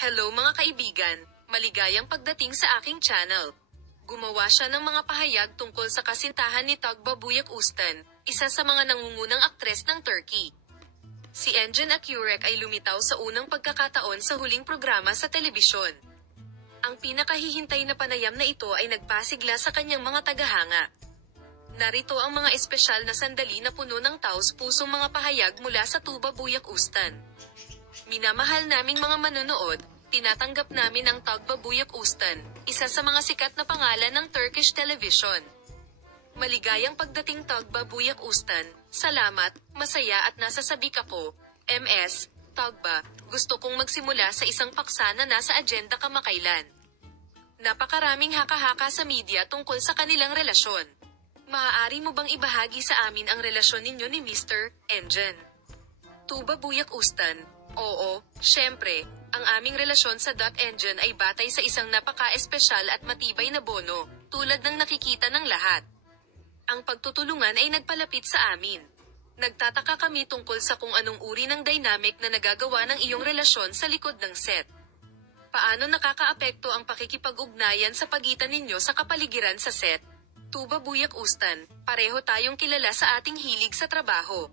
Hello mga kaibigan, maligayang pagdating sa aking channel. Gumawa siya ng mga pahayag tungkol sa kasintahan ni Tugba Buyak Ustan, isa sa mga nangungunang aktres ng Turkey. Si Engin Akyurek ay lumitaw sa unang pagkakataon sa huling programa sa telebisyon. Ang pinakahihintay na panayam na ito ay nagpasigla sa kanyang mga tagahanga. Narito ang mga espesyal na sandali na puno ng taos-pusong mga pahayag mula sa Tuba Buyak Ustan. Minamahal naming mga manonood, tinatanggap namin ang Tugba Buyak Ustan, isa sa mga sikat na pangalan ng Turkish television. Maligayang pagdating Tugba Buyak Ustan, salamat, masaya at nasa sabik ako, MS, Tugba, gusto kong magsimula sa isang paksa na nasa agenda kamakailan. Napakaraming haka-haka sa media tungkol sa kanilang relasyon. Maaari mo bang ibahagi sa amin ang relasyon ninyo ni Mr. Engin? Tuba Buyak Ustan. Oo, syempre, ang aming relasyon sa Engin ay batay sa isang napaka-espesyal at matibay na bono, tulad ng nakikita ng lahat. Ang pagtutulungan ay nagpalapit sa amin. Nagtataka kami tungkol sa kung anong uri ng dynamic na nagagawa ng iyong relasyon sa likod ng set. Paano nakakaapekto ang pakikipag-ugnayan sa pagitan ninyo sa kapaligiran sa set? Tuba Buyak Ustan, pareho tayong kilala sa ating hilig sa trabaho.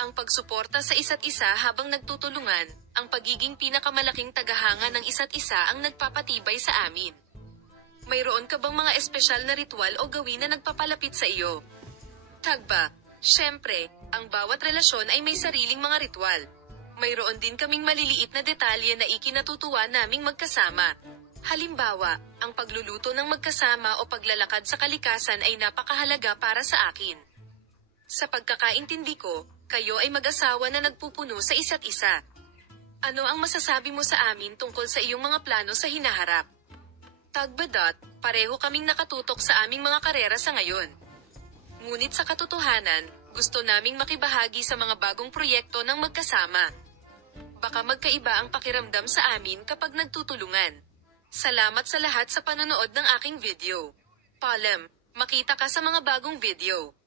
Ang pagsuporta sa isa't isa habang nagtutulungan, ang pagiging pinakamalaking tagahanga ng isa't isa ang nagpapatibay sa amin. Mayroon ka bang mga espesyal na ritual o gawin na nagpapalapit sa iyo? Tugba, syempre, ang bawat relasyon ay may sariling mga ritual. Mayroon din kaming maliliit na detalye na ikinatutuwa naming magkasama. Halimbawa, ang pagluluto ng magkasama o paglalakad sa kalikasan ay napakahalaga para sa akin. Sa pagkakaintindi ko, kayo ay mag-asawa na nagpupuno sa isa't isa. Ano ang masasabi mo sa amin tungkol sa iyong mga plano sa hinaharap? Tugba. Pareho kaming nakatutok sa aming mga karera sa ngayon. Ngunit sa katotohanan, gusto naming makibahagi sa mga bagong proyekto ng magkasama. Baka magkaiba ang pakiramdam sa amin kapag nagtutulungan. Salamat sa lahat sa panonood ng aking video. Paalam, makita ka sa mga bagong video.